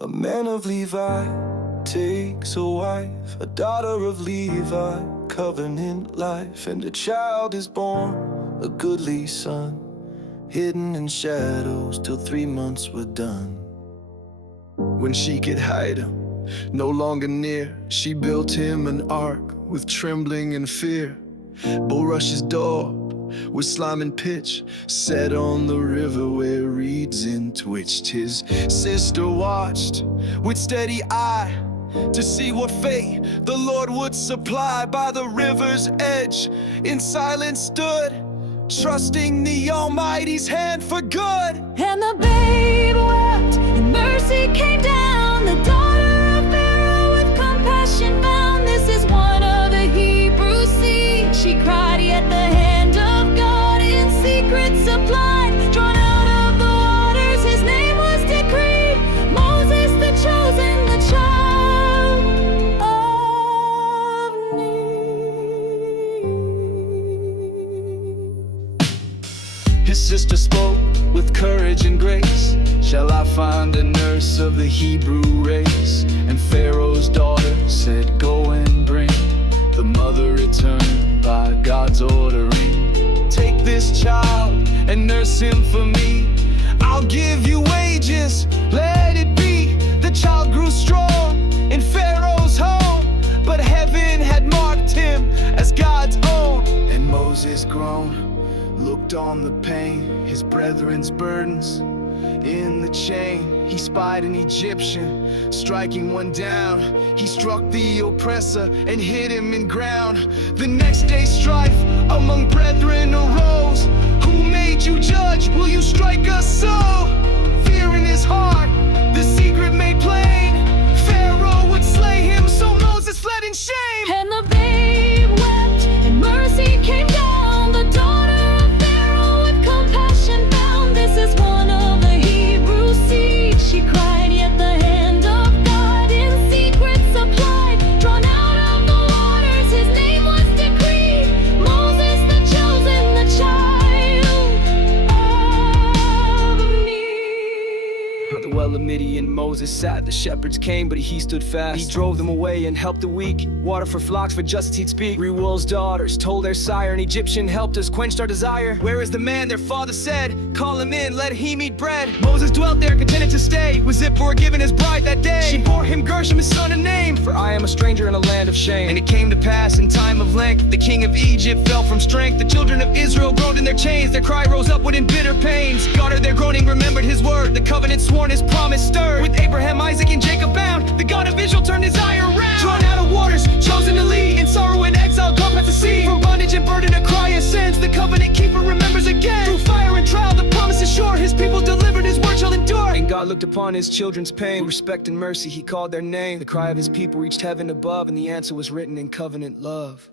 A man of Levi takes a wife, a daughter of Levi, covenant life, and a child is born, a goodly son, hidden in shadows till 3 months were done. When she could hide him, no longer near, she built him an ark with trembling and fear. Bulrushes daubed with slime and pitch, set on the river where reeds entwitched. His sister watched with steady eye to see what fate the Lord would supply. By the river's edge in silence stood, trusting the Almighty's hand for good. And the babe wept, and mercy came down. The daughter of Pharaoh with compassion found. This is one of the Hebrew seed. She cried, yet the hand of God in secret supplied. Drawn out of the waters, his name was decreed. Moses the chosen, the child of need. His sister spoke with courage and grace, shall I find a nurse of the Hebrew race? And Pharaoh's daughter said, go and bring. The mother returned by God's ordering. Take this child and nurse him for me. I'll give you wages, let it be. The child grew strong in Pharaoh's home, but heaven had marked him as God's own. And Moses groaned, looked on the pain, his brethren's burdens in the chain. He spied an Egyptian, striking one down. He struck the oppressor and hid him in ground. The next day strife among brethren arose. Who made you judge? Will you strike us so? Fear in his heart, the secret made plain. Pharaoh would slay him, so Moses fled in shame. And the babe wept, and mercy came down. The daughter of Pharaoh with compassion found. This is one of the Hebrew seed. She cried, yet the hand of God in secret supplied. Drawn out of the waters, his name was decreed. Moses the chosen, the child of need. At the well of Midian, Moses sat. The shepherds came, but he stood fast. He drove them away and helped the weak. Water for flocks, for justice he'd speak. Reuel's daughters told their sire, an Egyptian helped us, quenched our desire. Where is the man their father said? Call him in, let him eat bread. Moses dwelt there, contented to stay. Was Zipporah given his bride that day? She bore him Gershom, his son, a name. For I am a stranger in a land of shame. And it came to pass in time of length, the king of Egypt fell from strength. The children of Israel groaned in their chains. Their cry rose upward in bitter pains. God heard their groaning, remembered his word. The covenant sworn, his promise stirred. With Abraham, Isaac, and Jacob bound, the God of Israel turned his ire around. Drawn out of waters, chosen to lead. In sorrow and exile, God met the sea. From bondage and burden, a cry ascends. The covenant keeper remembers again. Through fire and trial, the promise is sure. His people delivered, his word shall endure. And God looked upon his children's pain. With respect and mercy, he called their name. The cry of his people reached heaven above, and the answer was written in covenant love.